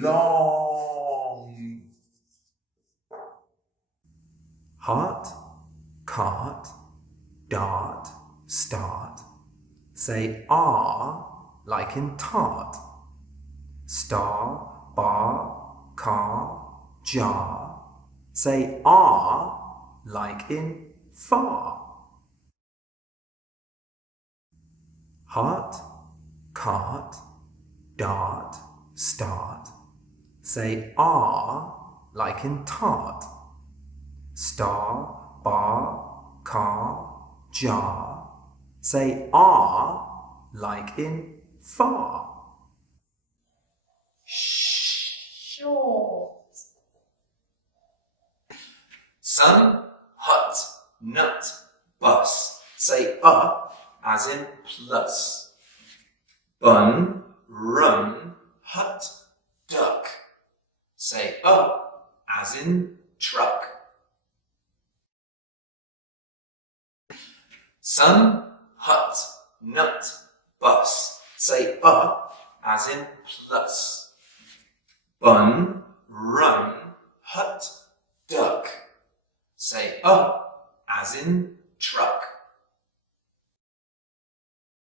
Long. Heart, cart, dart, start. Say R like in tart. Star, bar, car, jar. Say R like in far. Heart, cart, dart, start. Say R like in tart. Star, bar, car, jar. Say R like in far. Short. Sun, hut, nut, bus. Say as in plus. Bun, run, hut, duck. Say as in truck. Sun, hut, nut, bus. Say as in plus. Bun, run, hut, duck. Say